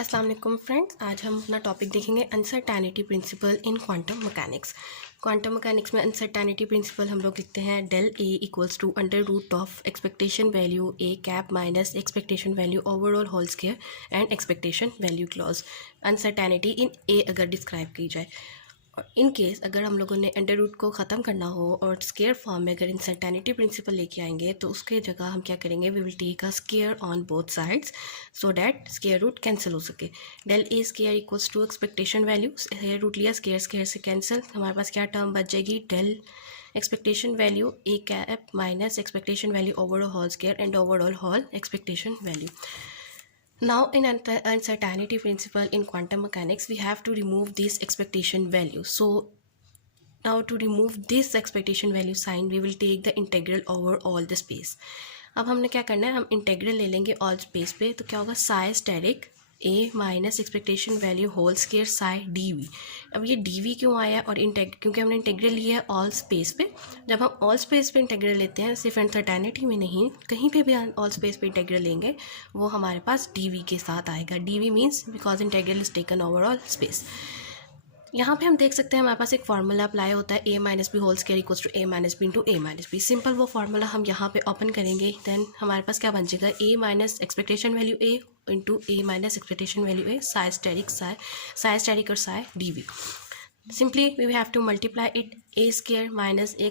अस्सलाम वालेकुम फ्रेंड्स, आज हम अपना टॉपिक देखेंगे uncertainty principle in quantum mechanics. Quantum mechanics में अनसर्टेनिटी प्रिंसिपल हम लोग लिखते हैं del A equals to under root of expectation value A cap minus expectation value overall whole square and expectation value clause. Uncertainty in A अगर describe की जाए और in case अगर हम लोगों ने अंडर रूट को ख़त्म करना हो और स्केयर फॉर्म में अगर अनसर्टेनिटी प्रिंसिपल लेके आएंगे तो उसके जगह हम क्या करेंगे, we will take a square on both sides so that square root cancel हो सके। Del A square equals to expectation value, square root लिया, स्केयर स्केयर से कैंसिल, हमारे पास क्या टर्म बच जाएगी, del expectation value A cap minus expectation value overall whole square and overall whole expectation value. Now, in uncertainty principle in quantum mechanics, we have to remove this expectation value. So, now to remove this expectation value sign, we will take the integral over all the space. अब हमने क्या करना है, हम integral ले लेंगे all space पे, तो क्या होगा, psi asterisk A minus expectation value whole square psi d v. अब ये डी वी क्यों आया और क्योंकि हमने इंटेग्रल लिया है ऑल स्पेस पे। जब हम ऑल स्पेस पे इंटेग्रल लेते हैं, सिर्फ अनसर्टेनिटी में नहीं, कहीं पे भी ऑल स्पेस पे इंटेग्रल लेंगे, वो हमारे पास डी वी के साथ आएगा। D v means because integral is taken over all space. यहाँ पे हम देख सकते हैं हमारे पास एक फार्मूला अप्लाई होता है, A minus B whole square equals to A minus B into A minus B. Simple वो फार्मूला हम यहाँ पे ओपन करेंगे, देन हमारे पास क्या बन जाएगा, A minus expectation value A into A minus expectation value A psi asterisk और psi d V. Simply we have to multiply it, A square minus A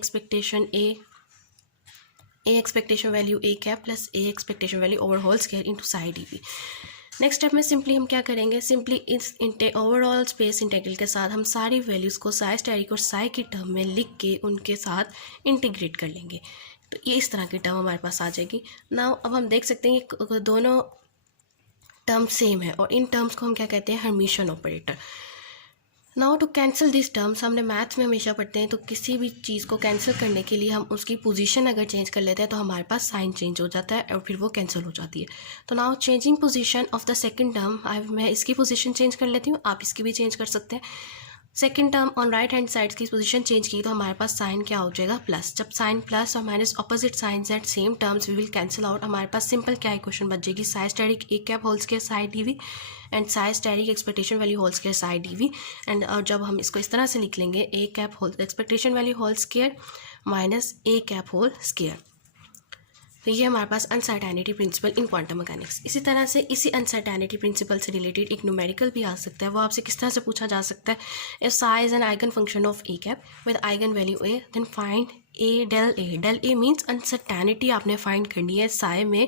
expectation value A cap plus A expectation value over whole square into psi d V. Next step में simply हम क्या करेंगे, simply इस overall space integral के साथ हम सारी values को साई स्टेरिक और साई की टर्म में लिख के उनके साथ इंटीग्रेट कर लेंगे। तो ये इस तरह की टर्म हमारे पास आ जाएगी। नाउ अब हम देख सकते हैं कि दोनों टर्म सेम है और इन टर्म्स को हम क्या कहते हैं, Hermitian operator. Now to cancel this terms, हमने मैथ्स में हमेशा पढ़ते हैं, तो किसी भी चीज़ को कैंसिल करने के लिए हम उसकी पोजीशन अगर चेंज कर लेते हैं तो हमारे पास साइन चेंज हो जाता है और फिर वो कैंसिल हो जाती है। तो now changing position of the second term, मैं इसकी पोजीशन चेंज कर लेती हूँ, आप इसकी भी चेंज कर सकते हैं। Second term on right hand side की पोजीशन चेंज की तो हमारे पास साइन क्या हो जाएगा, प्लस। जब साइन प्लस और minus opposite signs at same terms we will cancel out. हमारे पास सिंपल क्या इक्वेशन बच जाएगी, psi asterisk A cap whole square psi d v and psi asterisk expectation value whole square psi d v. And और जब हम इसको इस तरह से लिख लेंगे, A cap whole expectation value whole square minus A cap whole square. तो ये हमारे पास uncertainty principle in quantum mechanics. इसी तरह से इसी अनसर्टेनिटी प्रिंसिपल से रिलेटेड एक न्यूमेरिकल भी आ सकता है। वो आपसे किस तरह से पूछा जा सकता है, if psi is an eigen function of A cap with eigen value A, then find A del A. Del A means uncertainty आपने फाइंड करनी है साई में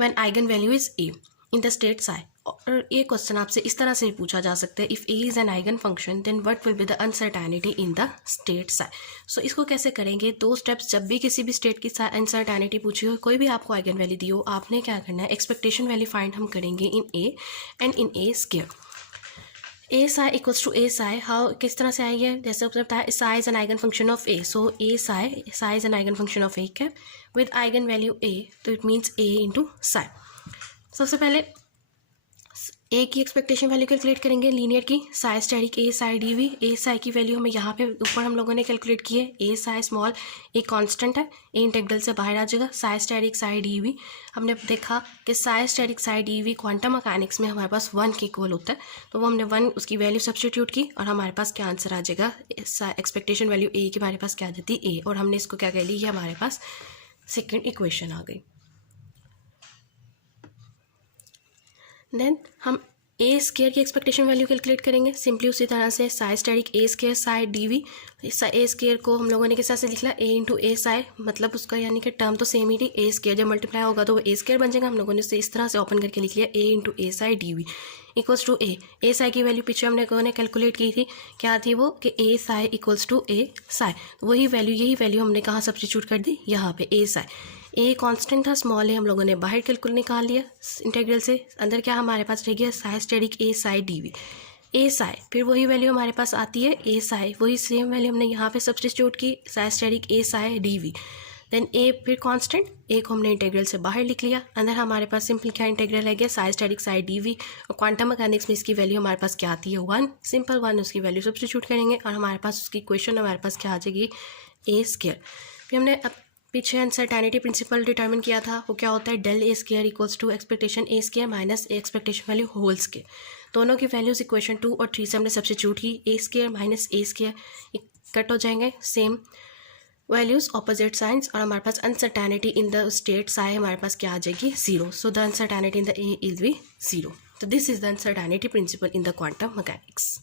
when eigen value is A in the state psi. और ये question आपसे इस तरह से भी पूछा जा सकता है, if A is an eigen function then what will be the uncertainty in the state psi. So इसको कैसे करेंगे, दो स्टेप्स। जब भी किसी भी स्टेट की अनसर्टेनिटी पूछी हो, कोई भी आपको आइगन वैल्यू दी हो, आपने क्या करना है, एक्सपेक्टेशन वैल्यू फाइंड हम करेंगे in A and in A square. A psi equals to A psi, how किस तरह से आई है, जैसे आपने बताया psi is an eigen function of A, so A psi is an eigen function of A cap with eigen value A, तो it means A into psi. सबसे पहले ए की एक्सपेक्टेशन वैल्यू कैलकुलेट करेंगे, लीनियर की, psi asterisk A psi d we. A psi की value हमें यहाँ पे ऊपर हम लोगों ने कैलकुलेट की है, A psi small, A constant है, ए इंटेग्रल से बाहर आ जाएगा, psi asterisk psi d V. हमने देखा कि psi asterisk psi d V quantum mechanics में हमारे पास 1 के इक्वल होता है, तो वो हमने 1 उसकी वैल्यू सब्स्टिट्यूट की और हमारे पास क्या आंसर आ जाएगा, एक्सपेक्टेशन वैल्यू ए की हमारे पास क्या आ जाती है, ए, और हमने इसको क्या कह ली, ये हमारे पास सेकेंड इक्वेशन आ गई। देन हम ए स्क्वायर की एक्सपेक्टेशन वैल्यू कैलकुलेट करेंगे, सिंपली उसी तरह से psi asterisk A square psi d we. A square को हम लोगों ने किस तरह से लिखला, ए इंटू ए साई, मतलब उसका यानी कि टर्म तो सेम ही थी, ए स्क्वायर जब मल्टीप्लाई होगा तो वो ए स्क्वायर बन जाएगा। हम लोगों ने इसे इस तरह से ओपन करके लिख लिया, A into A psi d v equals to A psi की वैल्यू पीछे हमने लोगों ने कैलकुलेट की थी, क्या थी वो, कि ए psi equals to A Sai. वही वैल्यू, यही वैल्यू हमने कहाँ सब्स्टिट्यूट कर दी, यहाँ पे ए साई। ए कांस्टेंट था, स्मॉल ए हम लोगों ने बाहर कैलकुलेट निकाल लिया इंटीग्रल से, अंदर क्या हमारे पास रह गया, psi asterisk A psi d we, A psi, फिर वही वैल्यू हमारे पास आती है ए साई, वही सेम वैल्यू हमने यहाँ पे सब्स्टिट्यूट की, psi asterisk A psi d v, then A फिर कांस्टेंट, ए को हमने इंटीग्रल से बाहर लिख लिया, अंदर हमारे पास सिंपल क्या इंटीग्रल है गया, psi asterisk psi d V. और क्वांटम मैकेनिक्स में इसकी वैल्यू हमारे पास क्या आती है, 1, सिंपल 1, उसकी वैल्यू सब्स्टिट्यूट करेंगे और हमारे पास उसकी इक्वेशन हमारे पास क्या आ जाएगी, ए स्क्वायर। फिर हमने अब पीछे अनसर्टेनिटी प्रिंसिपल डिटर्मिन किया था, वो क्या होता है, del A square equals to expectation A square minus A expectation value whole square. दोनों की वैल्यूज इक्वेशन 2 और 3 से हमने सब्स्टिट्यूट की, A square minus A square cut हो जाएंगे, सेम वैल्यूज ऑपोजिट साइंस, और हमारे पास uncertainty in the state psi हमारे पास क्या आ जाएगी, 0। So the uncertainty in the A is be 0। तो this is the uncertainty principle in the quantum mechanics.